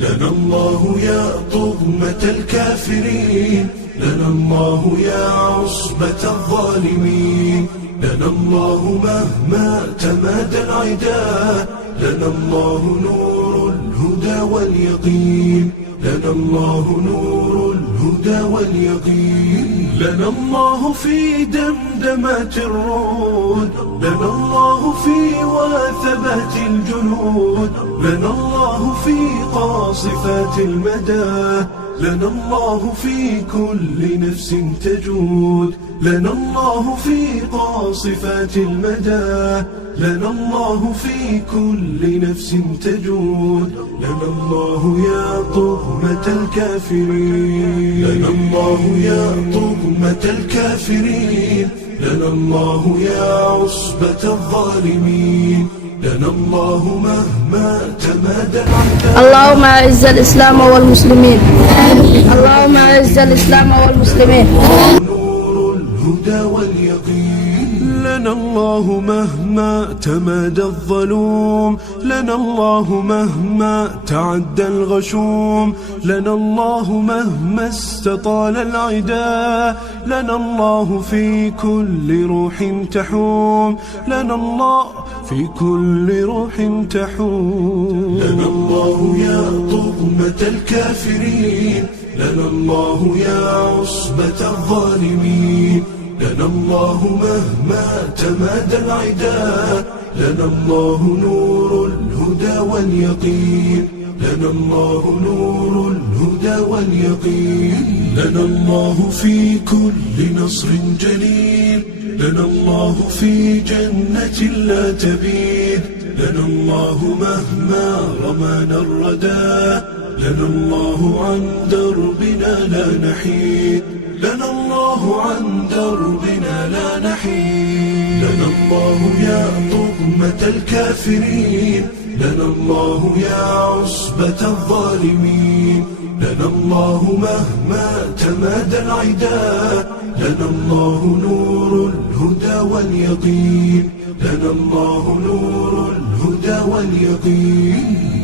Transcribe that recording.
لنا الله يا طغمة الكافرين، لنا الله يا عصبة الظالمين، لنا الله مهما تمادى العدا، لنا الله نور الهدى واليقين، لنا الله نور الهدى واليقين، لنا الله في دمدمات الرعود، لنا الله في وثبات الجنود، لنا الله في قاصفات المدى، لنا الله في كل نفس تجود، لنا الله في قاصفات المدى، لنا الله في كل نفس تجود، لنا الله يا طغمة الكافرين، لنا الله يا طغمة الكافرين، لنا الله يا عصبة الظالمين، لنا الله مهما تمادى العدا. اللهم أعز الإسلام والمسلمين. اللهم أعز الإسلام والمسلمين. نور الهدى واليقين، لنا الله مهما تمادى الظلوم، لنا الله مهما تعدى الغشوم، لنا الله مهما استطال العدا، لنا الله في كل روح تحوم، لنا الله في كل روح تحوم، لنا الله يا طغمة الكافرين، لنا الله يا عصبة الظالمين، لنا الله مهما تمادى العدا، لنا الله نور الهدى واليقين، لنا الله نور الهدى واليقين، لنا الله في كل نصر جليل، لنا الله في جنة لا تبيد، لنا الله مهما رمانا الردى، لنا الله عن دربنا لا نحيد، لنا الله عن دربنا لا نحيد، لنا الله يا طغمة الكافرين، لنا الله يا عصبة الظالمين، لنا الله مهما تمادى العدا، لنا الله نور الهدى واليقين، لنا الله نور الهدى واليقين.